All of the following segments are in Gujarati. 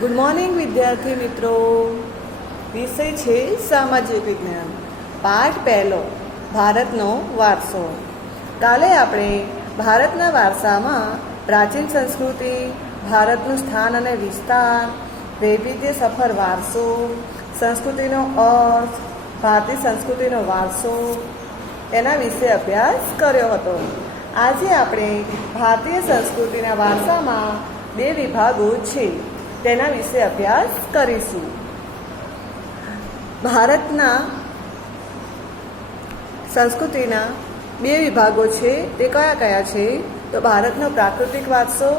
ગુડ મોર્નિંગ વિદ્યાર્થી મિત્રો. વિષય છે સામાજિક વિજ્ઞાન. પાઠ પહેલો, ભારતનો વારસો. કાલે આપણે ભારતના વારસામાં પ્રાચીન સંસ્કૃતિ, ભારતનું સ્થાન અને વિસ્તાર, વૈવિધ્ય સફર વારસો, સંસ્કૃતિનો અર્થ, ભારતીય સંસ્કૃતિનો વારસો એના વિશે અભ્યાસ કર્યો હતો. આજે આપણે ભારતીય સંસ્કૃતિના વારસામાં 2 વિભાગો છે તેના વિશે અભ્યાસ કરીશું. ભારતના સંસ્કૃતિના 2 વિભાગો છે. તે કયા કયા છે? તો ભારતનો પ્રાકૃતિક વારસો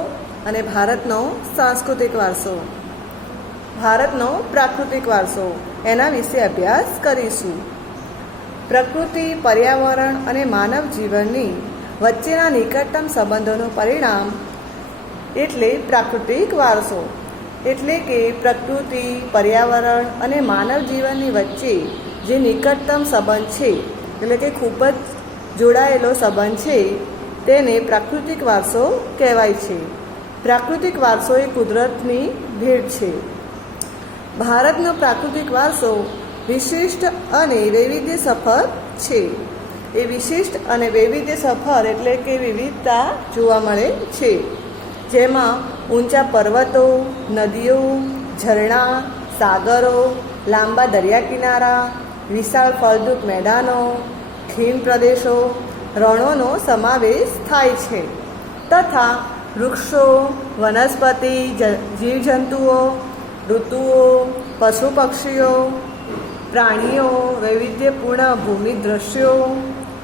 અને ભારતનો સાંસ્કૃતિક વારસો. ભારતનો પ્રાકૃતિક વારસો એના વિશે અભ્યાસ કરીશું. પ્રકૃતિ, પર્યાવરણ અને માનવ જીવનની વચ્ચેના નિકટતમ સંબંધોનું પરિણામ એટલે પ્રાકૃતિક વારસો. એટલે કે પ્રકૃતિ, પર્યાવરણ અને માનવ જીવનની વચ્ચે જે નિકટતમ સંબંધ છે, એટલે કે ખૂબ જ જોડાયેલો સંબંધ છે, તેને પ્રાકૃતિક વારસો કહેવાય છે. પ્રાકૃતિક વારસો એ કુદરતની ભેટ છે. ભારતનો પ્રાકૃતિક વારસો વિશિષ્ટ અને વૈવિધ્ય સફર છે. એ વિશિષ્ટ અને વૈવિધ્ય સફર એટલે કે વિવિધતા જોવા મળે છે, જેમાં ઊંચા પર્વતો, નદીઓ, ઝરણા, સાગરો, લાંબા દરિયા કિનારા, વિશાળ ફળદ્રુપ મેદાનો, ખીણ પ્રદેશો, રણોનો સમાવેશ થાય છે. તથા વૃક્ષો, વનસ્પતિ, જીવજંતુઓ, ઋતુઓ, પશુ પક્ષીઓ, પ્રાણીઓ, વૈવિધ્યપૂર્ણ ભૂમિ દ્રશ્યો,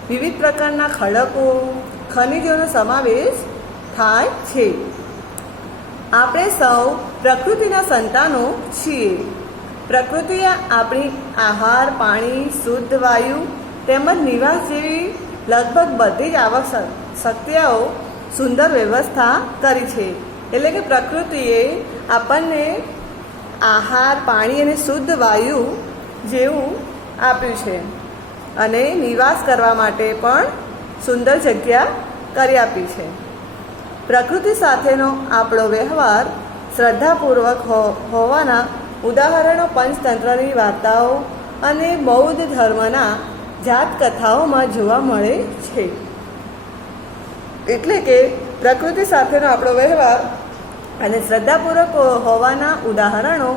વિવિધ પ્રકારના ખડકો, ખનિજોનો સમાવેશ થાય છે. આપણે સૌ પ્રકૃતિના સંતાનો છીએ. પ્રકૃતિએ આપણી આહાર, પાણી, શુદ્ધ વાયુ તેમજ નિવાસ જેવી લગભગ બધી જ આવશ્યકતાઓ સુંદર વ્યવસ્થા કરી છે. એટલે કે પ્રકૃતિએ આપણને આહાર, પાણી અને શુદ્ધ વાયુ જેવું આપ્યું છે અને નિવાસ કરવા માટે પણ સુંદર જગ્યા કરી આપી છે. પ્રકૃતિ સાથેનો આપણો વ્યવહાર શ્રદ્ધાપૂર્વક હોવાના ઉદાહરણો પંચતંત્રની વાર્તાઓ અને બૌદ્ધ ધર્મના જાતકથાઓમાં જોવા મળે છે. એટલે કે પ્રકૃતિ સાથેનો આપણો વ્યવહાર અને શ્રદ્ધાપૂર્વક હોવાના ઉદાહરણો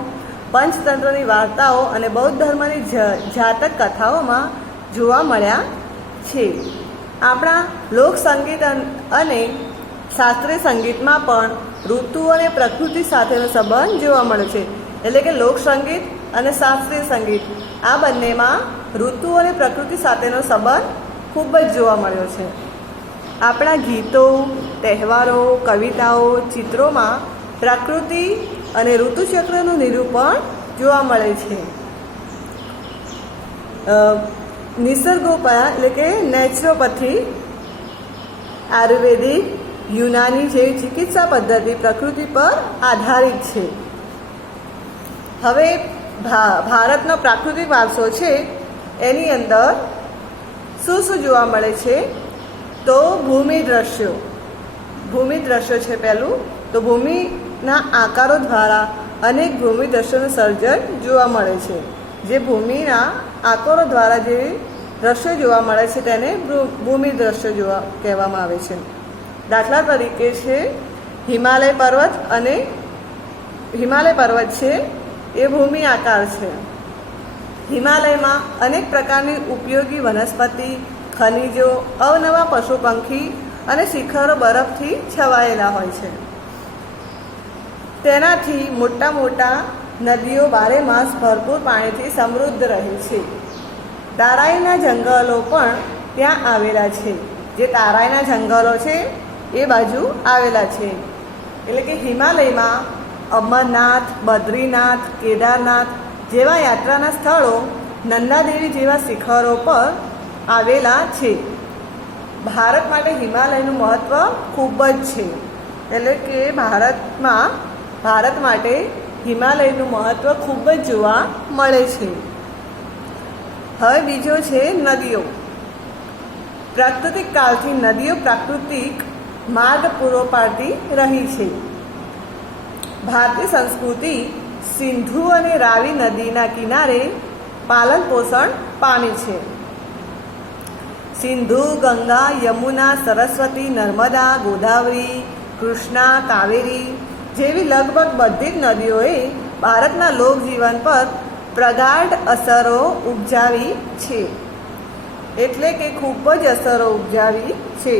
પંચતંત્રની વાર્તાઓ અને બૌદ્ધ ધર્મની જાતક કથાઓમાં જોવા મળ્યા છે. આપણા લોકસંગીત અને શાસ્ત્રીય સંગીતમાં પણ ઋતુ અને પ્રકૃતિ સાથેનો સંબંધ જોવા મળે છે. એટલે કે લોકસંગીત અને શાસ્ત્રીય સંગીત આ બંનેમાં ઋતુ અને પ્રકૃતિ સાથેનો સંબંધ ખૂબ જ જોવા મળ્યો છે. આપણા ગીતો, તહેવારો, કવિતાઓ, ચિત્રોમાં પ્રકૃતિ અને ઋતુચક્રનું નિરૂપણ જોવા મળે છે. નિસર્ગોપાય એટલે કે નેચરોપથી, આયુર્વેદિક, યુનાની જેવી ચિકિત્સા પદ્ધતિ પ્રકૃતિ પર આધારિત છે. હવે ભારતનો પ્રાકૃતિક વારસો છે એની અંદર શું શું જોવા મળે છે? તો ભૂમિ દ્રશ્યો. ભૂમિ દ્રશ્યો છે પહેલું. તો ભૂમિના આકારો દ્વારા અનેક ભૂમિ દ્રશ્યોનું સર્જન જોવા મળે છે. જે ભૂમિના આકારો દ્વારા જે દ્રશ્યો જોવા મળે છે તેને ભૂમિ દ્રશ્યો કહેવામાં આવે છે. દાખલા તરીકે છે હિમાલય પર્વત. અને હિમાલય પર્વત છે એ ભૂમિ આકાર છે. હિમાલયમાં અનેક પ્રકારની ઉપયોગી વનસ્પતિ, ખનિજો, અવનવા પશુ પંખી અને શિખરો બરફથી છવાયેલા હોય છે. તેનાથી મોટા મોટા નદીઓ બારેમાસ ભરપૂર પાણીથી સમૃદ્ધ રહે છે. તારાઈના જંગલો પણ ત્યાં આવેલા છે. જે તારાઈના જંગલો છે એ બાજુ આવેલા છે. એટલે કે હિમાલયમાં અમરનાથ, બદ્રીનાથ, કેદારનાથ જેવા યાત્રાના સ્થળો નંદાદેવી જેવા શિખરો પર આવેલા છે. ભારત માટે હિમાલયનું મહત્ત્વ ખૂબ જ છે. એટલે કે ભારત માટે હિમાલયનું મહત્ત્વ ખૂબ જ જોવા મળે છે. હવે બીજો છે નદીઓ. પ્રાકૃતિક કાળથી નદીઓ પ્રાકૃતિક માર્ગ પૂરો પાડતી રહી છે. ભારતીય સંસ્કૃતિ સિંધુ અને રાવી નદીના કિનારે પાલન પોષણ પામી છે. સિંધુ, ગંગા, યમુના, સરસ્વતી, નર્મદા, ગોદાવરી, કૃષ્ણા, કાવેરી જેવી લગભગ બધી જ નદીઓએ ભારતના લોકજીવન પર પ્રગાઢ અસરો ઉપજાવી છે. એટલે કે ખૂબ જ અસરો ઉપજાવી છે.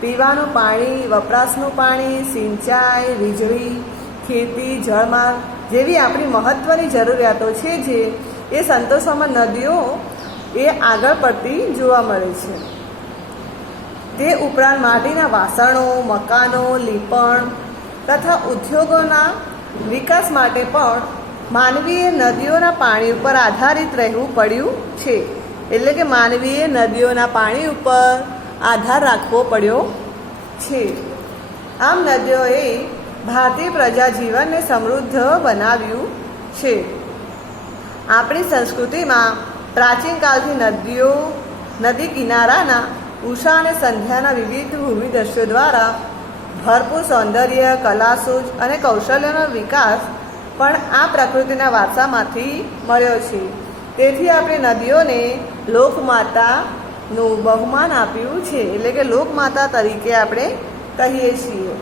પીવાનું પાણી, વપરાશનું પાણી, સિંચાઈ, વીજળી, ખેતી, જળમાર્ગ જેવી આપણી મહત્ત્વની જરૂરિયાતો છે જે એ સંતોષવામાં નદીઓ એ આગળ પડતી જોવા મળે છે. તે ઉપરાંત માટીના વાસણો, મકાનો, લીપણ તથા ઉદ્યોગોના વિકાસ માટે પણ માનવીએ નદીઓના પાણી ઉપર આધારિત રહેવું પડ્યું છે. એટલે કે માનવીએ નદીઓના પાણી ઉપર આધાર રાખવો પડ્યો છે. આમ નદીઓએ ભારતીય પ્રજા જીવનને સમૃદ્ધ બનાવ્યું છે. આપણી સંસ્કૃતિમાં પ્રાચીન કાળથી નદીઓ, નદી કિનારાના ઉષા અને સંધ્યાના વિવિધ ભૂમિ દ્રશ્યો દ્વારા ભરપૂર સૌંદર્ય, કલાસૂઝ અને કૌશલ્યનો વિકાસ પણ આ પ્રકૃતિના વારસામાંથી મળ્યો છે. તેથી આપણે નદીઓને લોકમાતાનું બહુમાન આપ્યું છે. એટલે કે લોકમાતા તરીકે આપણે કહીએ છીએ.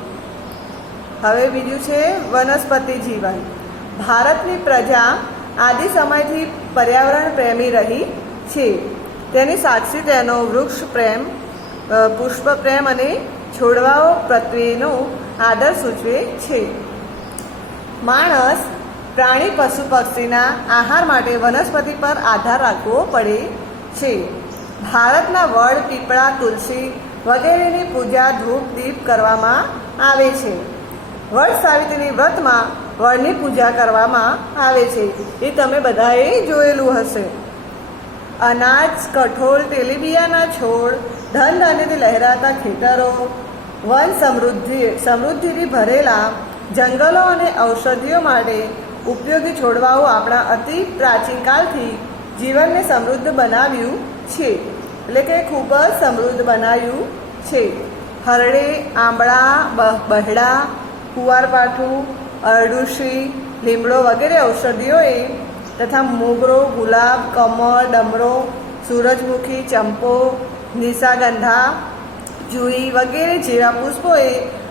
હવે બીજું છે વનસ્પતિ જીવન. ભારતની પ્રજા આદિ સમયથી પર્યાવરણ પ્રેમી રહી છે. તેની સાક્ષી તેનો વૃક્ષ પ્રેમ, પુષ્પ પ્રેમ અને છોડવાઓ પ્રત્યેનો આદર સૂચવે છે. માણસ, પ્રાણી, પશુ પક્ષીના આહાર માટે વનસ્પતિ પર આધાર રાખવો પડે છે. ભારતના વડ, પીપળા, તુલસી વગેરેની પૂજા ધૂપ દીપ કરવામાં આવે છે. વડ સાવિત્રીની વ્રતમાં વડની પૂજા કરવામાં આવે છે. એ તમે બધાએ જોયેલું હશે. અનાજ, કઠોળ, તેલીબિયાના છોડ, ધન ધાન્યથી લહેરાતા ખેતરો, વન સમૃદ્ધિથી ભરેલા જંગલો અને ઔષધિઓ માટે ઉપયોગી છોડવાઓ આપણા અતિ પ્રાચીન કાળથી જીવનને સમૃદ્ધ બનાવ્યું છે. એટલે કે ખૂબ જ સમૃદ્ધ બનાવ્યું છે. હરડે, આંબળા, બહેડા, કુંવારપાઠું, અરડુશી, લીમડો વગેરે ઔષધિઓએ તથા મોગરો, ગુલાબ, કમળ, ડમરો, સૂરજમુખી, ચંપો, નિશાગંધા, જુઈ વગેરે જેવા પુષ્પોએ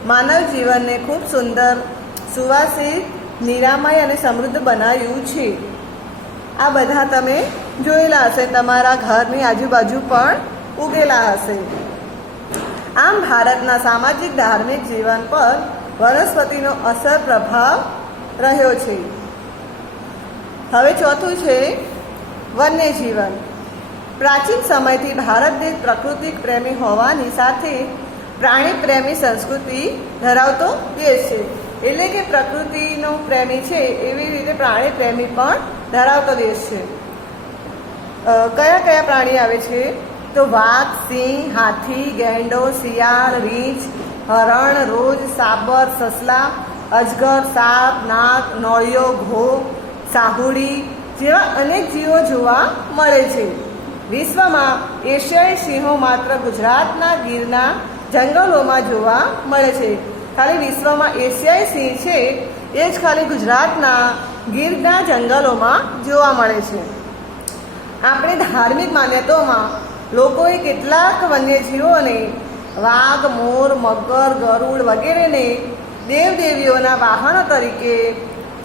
માનવ જીવનને ખૂબ સુંદર, સુવાસિત, નિરામય અને સમૃદ્ધ બનાવ્યું છે. આ બધા તમે જોયેલા હશે, તમારા ઘરની આજુબાજુ પણ ઉગેલા હશે. આમ ભારતના સામાજિક ધાર્મિક જીવન પર વનસ્પતિનો અસર પ્રભાવ રહ્યો છે. હવે ચોથું છે વન્યજીવન. પ્રાચીન સમયથી ભારત દેશ પ્રકૃતિ પ્રેમી હોવાની સાથે પ્રાણી પ્રેમી સંસ્કૃતિ ધરાવતો દેશ છે. એટલે કે પ્રકૃતિનો પ્રેમી છે એવી રીતે પ્રાણી પ્રેમી પણ ધરાવતો દેશ છે. કયા કયા પ્રાણી આવે છે? તો વાઘ, સિંહ, હાથી, ગેંડો, શિયાળ, રીંછ, હરણ, રોજ, સાબર, સસલા, અજગર, સાપ, નાગ, નોળિયો, ઘો, સાહુડી જેવા અનેક જીવો જોવા મળે છે. વિશ્વમાં એશિયાઈ સિંહો માત્ર ગુજરાતના ગીરના જંગલોમાં જોવા મળે છે. ખાલી વિશ્વમાં એશિયાઈ સિંહ છે એ જ ખાલી ગુજરાતના ગીરના જંગલોમાં જોવા મળે છે. આપણી ધાર્મિક માન્યતાઓમાં લોકોએ કેટલાક વન્યજીવોને વાઘ, મોર, મગર, ગરુડ વગેરેને દેવદેવીઓના વાહનો તરીકે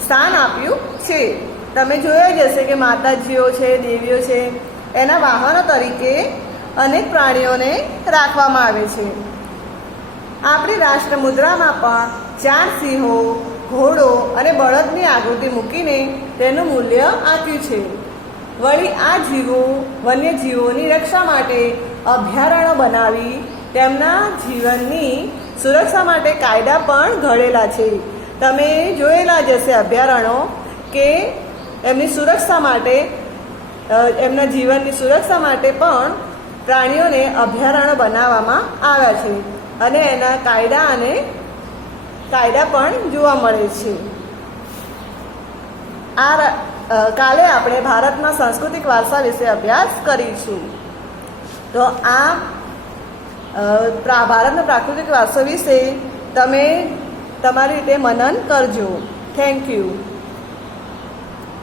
સ્થાન આપ્યું છે. તમે જોયા જ હશે કે માતાજીઓ છે, દેવીઓ છે, એના વાહનો તરીકે અનેક પ્રાણીઓને રાખવામાં આવે છે. આપણી રાષ્ટ્ર મુદ્રામાં પણ 4 સિંહો, ઘોડો અને બળદની આકૃતિ મૂકીને તેનું મૂલ્ય આપ્યું છે. વળી આ જીવો, વન્યજીવોની રક્ષા માટે અભયારણ્યો બનાવી તેમના જીવનની સુરક્ષા માટે કાયદા પણ ઘડેલા છે. તમે જોયેલા જ હશે અભયારણ્યો કે એમની સુરક્ષા માટે, એમના જીવનની સુરક્ષા માટે પણ પ્રાણીઓને અભયારણ્યો બનાવવામાં આવ્યા છે અને એના કાયદા પણ જોવા મળે છે. કાલે આપણે ભારતના સાંસ્કૃતિક વારસા વિશે અભ્યાસ કરીશું. તો આ ભારતના પ્રાકૃતિક વારસો વિશે તમે તમારી રીતે મનન કરજો. Thank you.